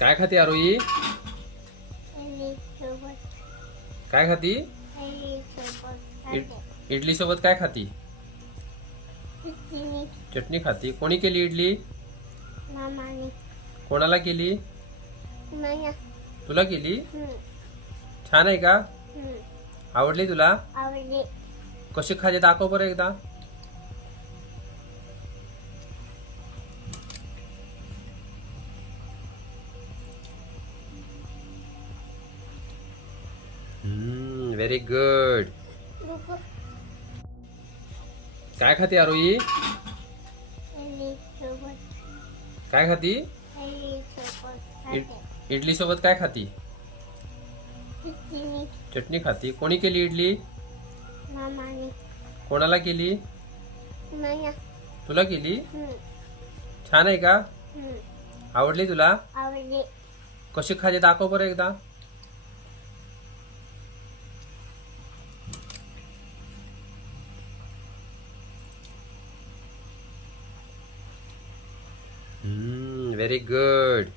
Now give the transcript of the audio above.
काय खाती आरोही? काय खाती? इडली सोबत काय खाती? चटणी खाती. कोणी केली इडली? मामाने. कोणाला केली? मला. तुला केली? छान आहे का? आवडली तुला? आवडले. कशी खाली दाखव बरं एकदा. Very good. काय खाती आरोही? काय खाती? इडली सोबत काय खाती? चटणी खाती. कोणी केली इडली? मामाने. कोणाला केली? मला. तुला केली? छान आहे का? आवडली तुला? आवडले. कशी खाली दाखव बरं एकदा. Very good.